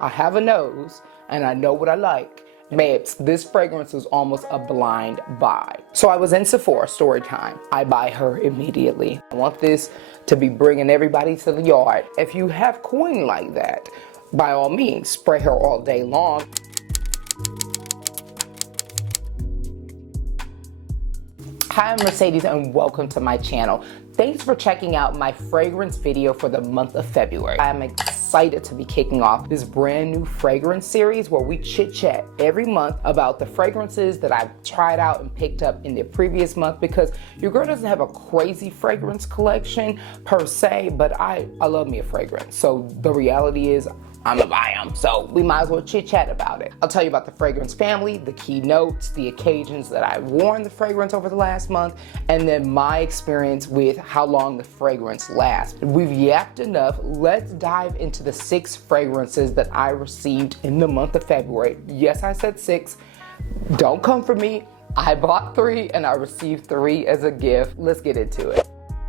I have a nose and I know what I like. Babes, this fragrance was almost a blind buy. So I was in Sephora, story time. I buy her immediately. I want this to be bringing everybody to the yard. If you have coin like that, by all means, spray her all day long. Hi, I'm Mercedes and welcome to my channel. Thanks for checking out my fragrance video for the month of February. I'm excited to be kicking off this brand new fragrance series where we chit chat every month about the fragrances that I've tried out and picked up in the previous month, because your girl doesn't have a crazy fragrance collection per se, but I love me a fragrance. So the reality is I'm gonna buy them, so we might as well chit chat about it. I'll tell you about the fragrance family, the key notes, the occasions that I've worn the fragrance over the last month, and then my experience with how long the fragrance lasts. We've yapped enough. Let's dive into the 6 fragrances that I received in the month of February. Yes, I said 6. Don't come for me. I bought 3 and I received 3 as a gift. Let's get into it.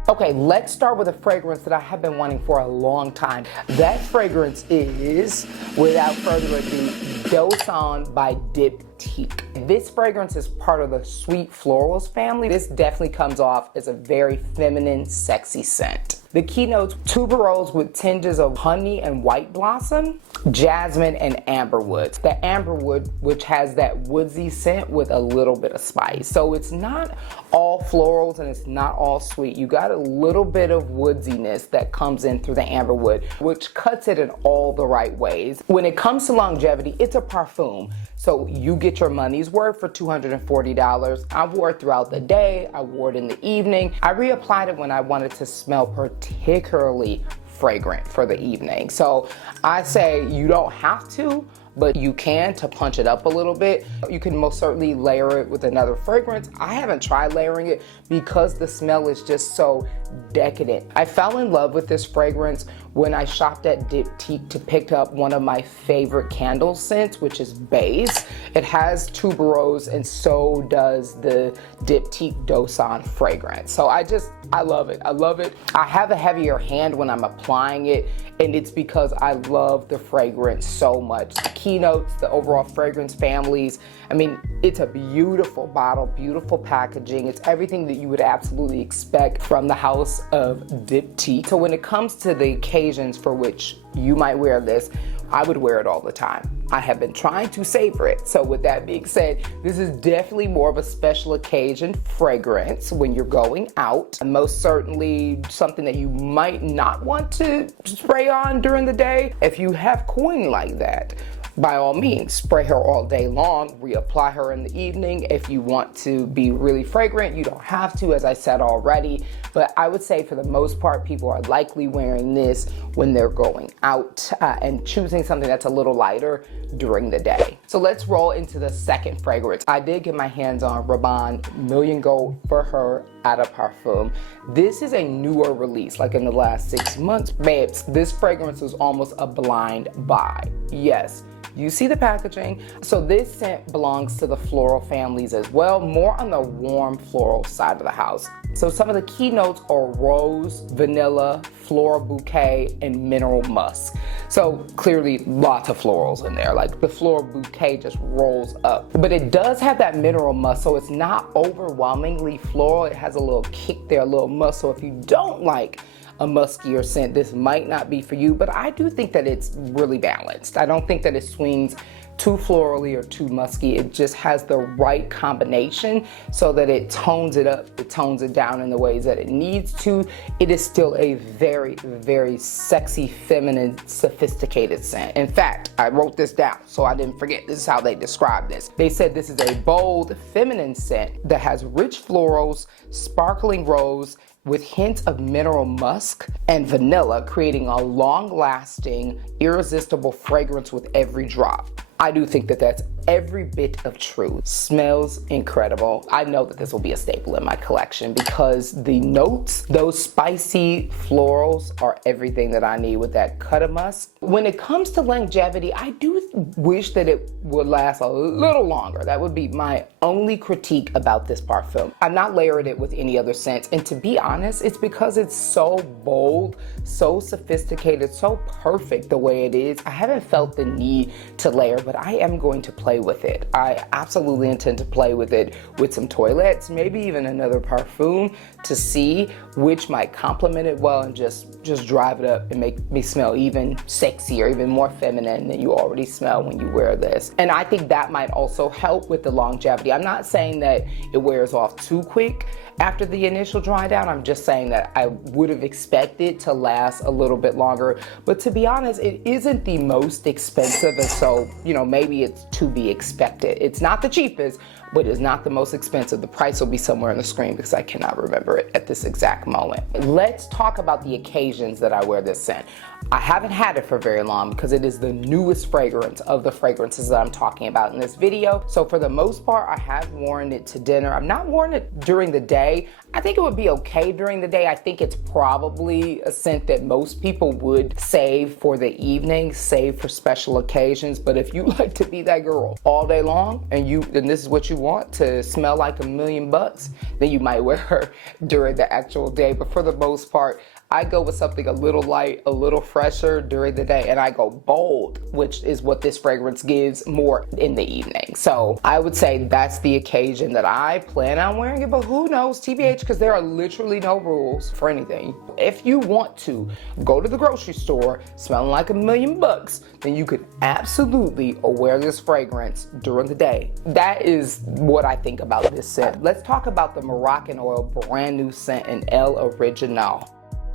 Okay, let's start with a fragrance that I have been wanting for a long time. That fragrance is, without further ado, Dosan by Diptyque. This fragrance is part of the sweet florals family. This definitely comes off as a very feminine, sexy scent. The keynotes: tuberose with tinges of honey and white blossom, jasmine and amberwood. The amberwood, which has that woodsy scent with a little bit of spice. So it's not all florals and it's not all sweet. You got a little bit of woodsiness that comes in through the amberwood, which cuts it in all the right ways. When it comes to longevity, it's a parfum. So you get your money's worth for $240. I wore it throughout the day. I wore it in the evening. I reapplied it when I wanted to smell particularly fragrant for the evening. So I say you don't have to, but you can, to punch it up a little bit. You can most certainly layer it with another fragrance. I haven't tried layering it because the smell is just so decadent. I fell in love with this fragrance when I shopped at Diptyque to pick up one of my favorite candle scents, which is Base. It has tuberose and so does the Diptyque Dosan fragrance. So I love it. I love it. I have a heavier hand when I'm applying it, and it's because I love the fragrance so much. The keynotes, the overall fragrance families, I mean, it's a beautiful bottle, beautiful packaging. It's everything that you would absolutely expect from the house of Diptyque. So when it comes to the occasions for which you might wear this, I would wear it all the time. I have been trying to savor it. So with that being said, this is definitely more of a special occasion fragrance when you're going out. And most certainly something that you might not want to spray on during the day. If you have coin like that, by all means, spray her all day long, reapply her in the evening. If you want to be really fragrant, you don't have to, as I said already. But I would say for the most part, people are likely wearing this when they're going out and choosing something that's a little lighter during the day. So let's roll into the second fragrance. I did get my hands on Rabanne Million Gold for Her Eau de Parfum. This is a newer release, like in the last 6 months. Babes, this fragrance was almost a blind buy. Yes. You see the packaging. So this scent belongs to the floral families as well, more on the warm floral side of the house. So some of the key notes are rose, vanilla, floral bouquet, and mineral musk. So clearly lots of florals in there, like the floral bouquet just rolls up. But it does have that mineral musk, so it's not overwhelmingly floral. It has a little kick there, a little musk. So if you don't like a muskier scent, this might not be for you, but I do think that it's really balanced. I don't think that it swings too florally or too musky. It just has the right combination so that it tones it up, it tones it down in the ways that it needs to. It is still a very, very sexy, feminine, sophisticated scent. In fact, I wrote this down so I didn't forget. This is how they describe this. They said this is a bold, feminine scent that has rich florals, sparkling rose, with hints of mineral musk and vanilla, creating a long-lasting, irresistible fragrance with every drop. I do think that that's every bit of truth. Smells incredible. I know that this will be a staple in my collection because the notes, those spicy florals, are everything that I need with that cut musk. When it comes to longevity, I do wish that it would last a little longer. That would be my only critique about this parfum. I've not layered it with any other scents, and to be honest, it's because it's so bold, so sophisticated, so perfect the way it is. I haven't felt the need to layer, but I am going to play with it. I absolutely intend to play with it with some toilettes, maybe even another parfum, to see which might complement it well and just drive it up and make me smell even sexier, even more feminine than you already smell when you wear this. And I think that might also help with the longevity. I'm not saying that it wears off too quick after the initial dry down. I'm just saying that I would have expected to last a little bit longer. But to be honest, it isn't the most expensive, and so, maybe it's to be expected. It's not the cheapest, but it's not the most expensive. The price will be somewhere on the screen because I cannot remember it at this exact moment. Let's talk about the occasions that I wear this scent. I haven't had it for very long because it is the newest fragrance of the fragrances that I'm talking about in this video. So for the most part, I have worn it to dinner. I've not worn it during the day. I think it would be okay during the day. I think it's probably a scent that most people would save for the evening, save for special occasions. But if you like to be that girl all day long and this is what you want, to smell like $1,000,000, then you might wear her during the actual day. But for the most part, I go with something a little light, a little fresher during the day, and I go bold, which is what this fragrance gives, more in the evening. So I would say that's the occasion that I plan on wearing it, but who knows, TBH, because there are literally no rules for anything. If you want to go to the grocery store smelling like $1,000,000, then you could absolutely wear this fragrance during the day. That is what I think about this scent. Let's talk about the Moroccan Oil brand new scent in El Original.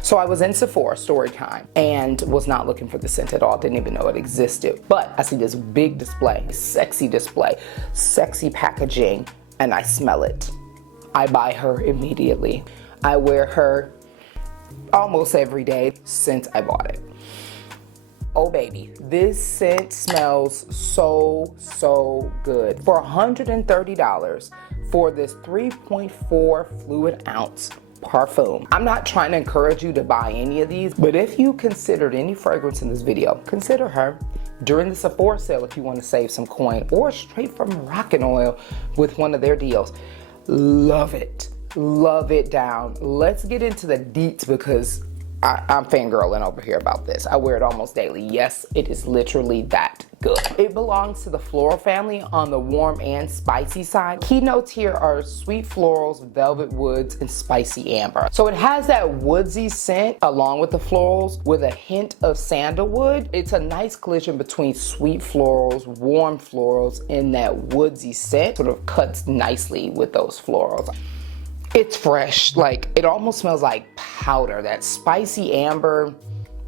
So I was in Sephora, story time, and was not looking for the scent at all, didn't even know it existed. But I see this big display, sexy packaging, and I smell it. I buy her immediately. I wear her almost every day since I bought it. Oh baby, this scent smells so good. For $130 for this 3.4 fluid ounce parfum. I'm not trying to encourage you to buy any of these, but if you considered any fragrance in this video, consider her during the Sephora sale if you want to save some coin, or straight from Moroccan Oil with one of their deals. Love it down. Let's get into the deets because I'm fangirling over here about this. I wear it almost daily. Yes, it is literally that good. It belongs to the floral family on the warm and spicy side. Key notes here are sweet florals, velvet woods, and spicy amber. So it has that woodsy scent along with the florals with a hint of sandalwood. It's a nice collision between sweet florals, warm florals, and that woodsy scent. Sort of cuts nicely with those florals. It's fresh, like it almost smells like powder. That spicy amber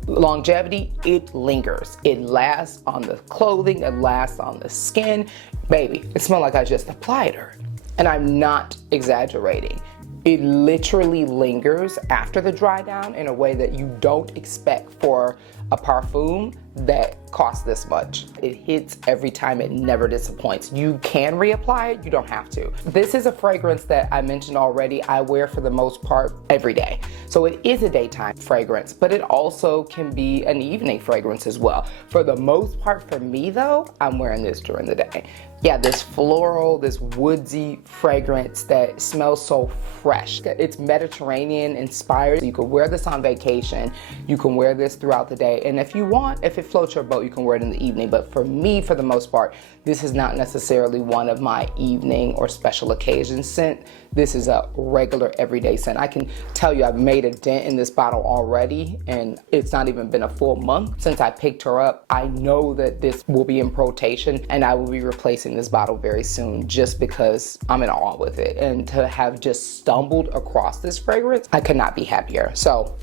longevity, it lingers. It lasts on the clothing, it lasts on the skin. Baby, it smells like I just applied her. And I'm not exaggerating. It literally lingers after the dry down in a way that you don't expect for a parfum that costs this much. It hits every time, it never disappoints. You can reapply it, you don't have to. This is a fragrance that I mentioned already, I wear for the most part every day. So it is a daytime fragrance, but it also can be an evening fragrance as well. For the most part for me though, I'm wearing this during the day. Yeah, this floral, this woodsy fragrance that smells so fresh. It's Mediterranean inspired. You can wear this on vacation. You can wear this throughout the day. And if you want, if it floats your boat, you can wear it in the evening. But for me, for the most part, this is not necessarily one of my evening or special occasion scent. This is a regular everyday scent. I can tell you I've made a dent in this bottle already, and it's not even been a full month since I picked her up. I know that this will be in rotation and I will be replacing this bottle very soon just because I'm in awe with it. And to have just stumbled across this fragrance, I could not be happier. So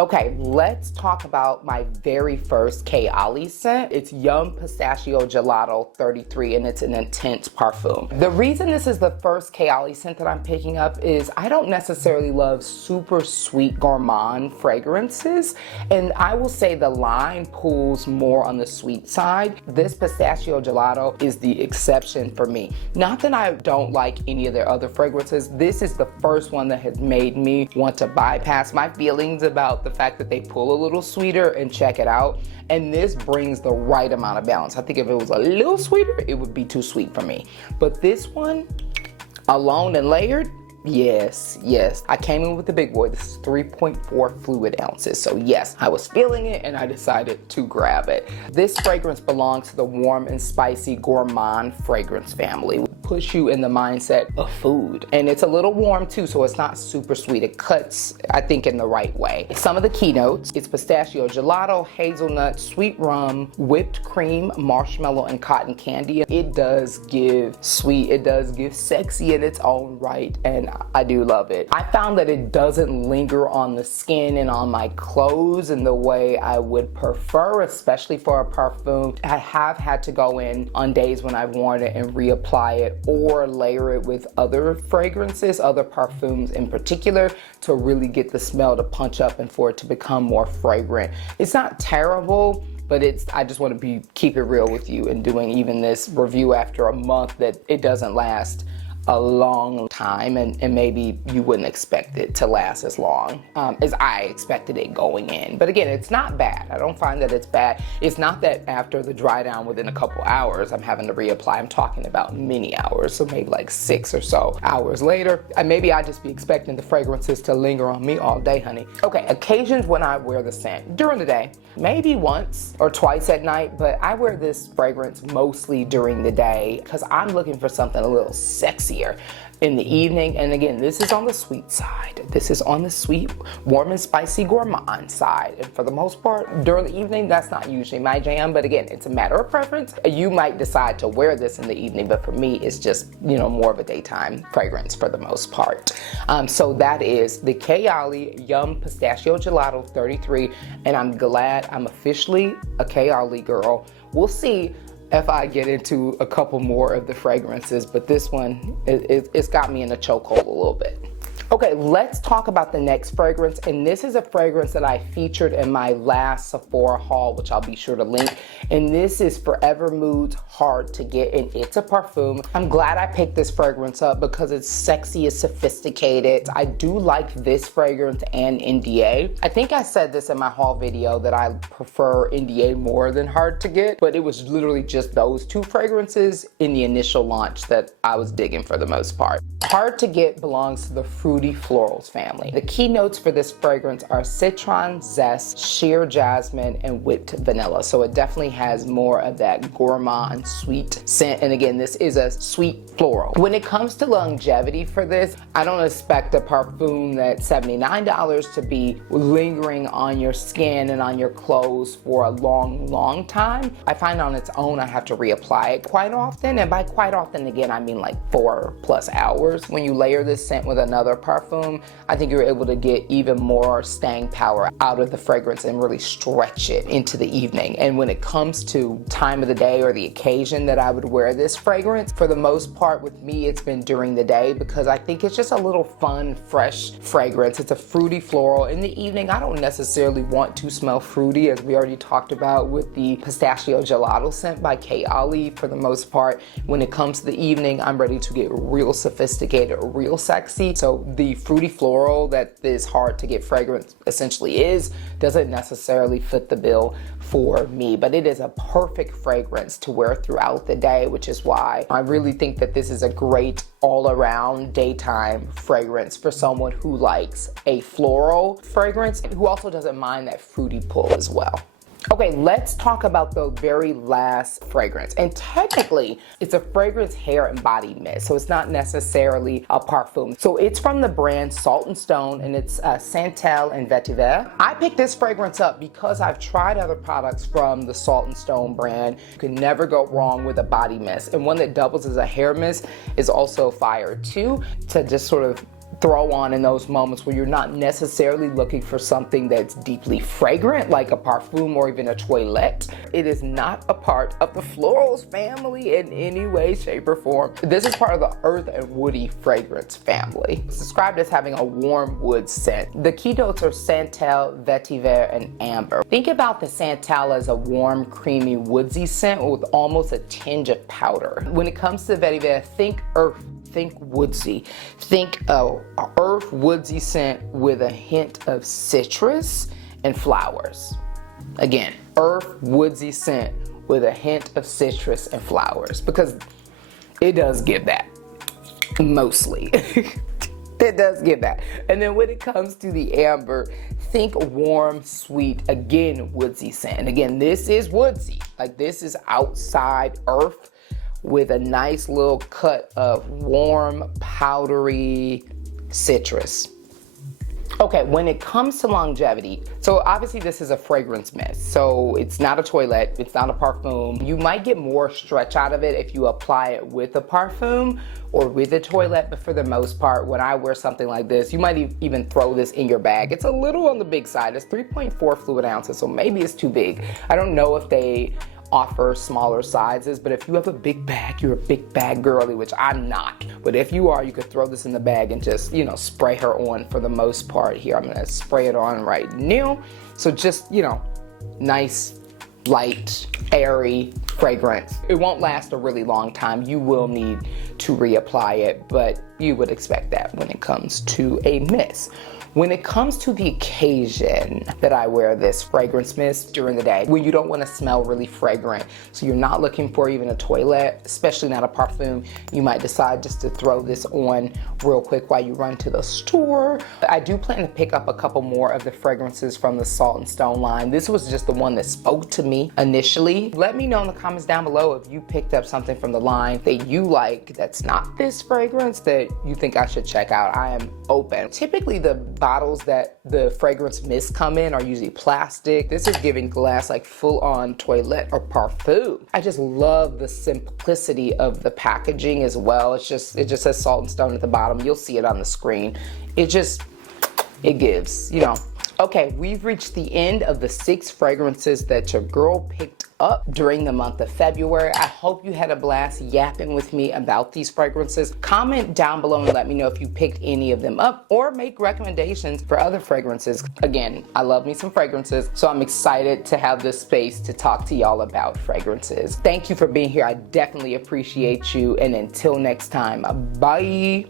Okay, let's talk about my very first Kayali scent. It's Yum Pistachio Gelato 33, and it's an intense parfum. The reason this is the first Kayali scent that I'm picking up is I don't necessarily love super sweet gourmand fragrances, and I will say the line pulls more on the sweet side. This Pistachio Gelato is the exception for me. Not that I don't like any of their other fragrances, this is the first one that has made me want to bypass my feelings about the fact that they pull a little sweeter and check it out. And this brings the right amount of balance. I think if it was a little sweeter, it would be too sweet for me. But this one, alone and layered, yes. I came in with the big boy. This is 3.4 fluid ounces. So yes, I was feeling it and I decided to grab it. This fragrance belongs to the warm and spicy gourmand fragrance family. Push you in the mindset of food. And it's a little warm too, so it's not super sweet. It cuts, I think, in the right way. Some of the keynotes, it's pistachio gelato, hazelnut, sweet rum, whipped cream, marshmallow, and cotton candy. It does give sweet, it does give sexy in its own right, and I do love it. I found that it doesn't linger on the skin and on my clothes in the way I would prefer, especially for a parfum. I have had to go in on days when I've worn it and reapply it or layer it with other fragrances, other parfums in particular, to really get the smell to punch up and for it to become more fragrant. It's not terrible, but I just want to keep it real with you and doing even this review after a month that it doesn't last a long time, and maybe you wouldn't expect it to last as long as I expected it going in. But again, it's not bad. I don't find that it's bad. It's not that after the dry down within a couple hours I'm having to reapply. I'm talking about many hours, so maybe like 6 or so hours later. And maybe I just be expecting the fragrances to linger on me all day, honey. Okay, occasions when I wear the scent. During the day, maybe once or twice at night, but I wear this fragrance mostly during the day because I'm looking for something a little sexier in the evening. And again, this is on the sweet side. This is on the sweet, warm and spicy gourmand side. And for the most part, during the evening, that's not usually my jam. But again, it's a matter of preference. You might decide to wear this in the evening, but for me, it's just, more of a daytime fragrance for the most part. So that is the Kayali Yum Pistachio Gelato 33. And I'm glad I'm officially a Kayali girl. We'll see if I get into a couple more of the fragrances, but this one, it's got me in a chokehold a little bit. Okay, let's talk about the next fragrance, and this is a fragrance that I featured in my last Sephora haul, which I'll be sure to link, and this is Forever Mood's Hard to Get, and it's a parfum. I'm glad I picked this fragrance up because it's sexy, it's sophisticated. I do like this fragrance and NDA. I think I said this in my haul video that I prefer NDA more than Hard to Get, but it was literally just those two fragrances in the initial launch that I was digging for the most part. Hard to Get belongs to the Fruity Florals family. The keynotes for this fragrance are citron zest, sheer jasmine, and whipped vanilla. So it definitely has more of that gourmand sweet scent. And again, this is a sweet floral. When it comes to longevity for this, I don't expect a parfum that's $79 to be lingering on your skin and on your clothes for a long time. I find on its own I have to reapply it quite often. And by quite often, again, I mean like 4+ hours. When you layer this scent with another parfum, I think you're able to get even more staying power out of the fragrance and really stretch it into the evening. And when it comes to time of the day or the occasion that I would wear this fragrance, for the most part with me, it's been during the day because I think it's just a little fun, fresh fragrance. It's a fruity floral. In the evening, I don't necessarily want to smell fruity, as we already talked about with the Pistachio Gelato scent by Kayali. For the most part, when it comes to the evening, I'm ready to get real sophisticated, real sexy. So the fruity floral that this Hard to Get fragrance essentially doesn't necessarily fit the bill for me, but it is a perfect fragrance to wear throughout the day, which is why I really think that this is a great all-around daytime fragrance for someone who likes a floral fragrance and who also doesn't mind that fruity pull as well. Okay, let's talk about the very last fragrance. And technically, it's a fragrance hair and body mist, so it's not necessarily a parfum. So it's from the brand Salt & Stone, and it's Santal and Vetiver. I picked this fragrance up because I've tried other products from the Salt & Stone brand. You can never go wrong with a body mist. And one that doubles as a hair mist is also fire too, to just sort of throw on in those moments where you're not necessarily looking for something that's deeply fragrant, like a perfume or even a toilette. It is not a part of the florals family in any way, shape, or form. This is part of the earth and woody fragrance family. It's described as having a warm wood scent. The key notes are santal, vetiver, and amber. Think about the santal as a warm, creamy, woodsy scent with almost a tinge of powder. When it comes to vetiver, think earth. Think woodsy. Think earth woodsy scent with a hint of citrus and flowers. Again, earth woodsy scent with a hint of citrus and flowers, because it does give that, mostly. It does give that. And then when it comes to the amber, think warm, sweet, again, woodsy scent. And again, this is woodsy. Like, this is outside earth with a nice little cut of warm, powdery citrus. Okay, when it comes to longevity, so obviously this is a fragrance mist, so it's not a toilette, it's not a parfum. You might get more stretch out of it if you apply it with a parfum or with a toilette, but for the most part, when I wear something like this, you might even throw this in your bag. It's a little on the big side. It's 3.4 fluid ounces, so maybe it's too big. I don't know if they offer smaller sizes, but if you have a big bag, you're a big bag girly, which I'm not. But if you are, you could throw this in the bag and just, you know, spray her on for the most part. Here, I'm gonna spray it on right now. So just, you know, nice, light, airy fragrance. It won't last a really long time. You will need to reapply it, but you would expect that when it comes to a mist. When it comes to the occasion that I wear this fragrance mist during the day, when you don't want to smell really fragrant, so you're not looking for even a toilette, especially not a parfum, you might decide just to throw this on real quick while you run to the store. I do plan to pick up a couple more of the fragrances from the Salt and Stone line. This was just the one that spoke to me initially. Let me know in the comments down below if you picked up something from the line that you like that's not this fragrance that you think I should check out. I am open. Typically the bottles that the fragrance mists come in are usually plastic. This is giving glass, like full-on toilette or parfum. I just love the simplicity of the packaging as well. It just says Salt and Stone at the bottom. You'll see it on the screen. It gives, you know. Okay, we've reached the end of the 6 fragrances that your girl picked up during the month of February. I hope you had a blast yapping with me about these fragrances. Comment down below and let me know if you picked any of them up or make recommendations for other fragrances. Again, I love me some fragrances, so I'm excited to have this space to talk to y'all about fragrances. Thank you for being here. I definitely appreciate you, and until next time, bye.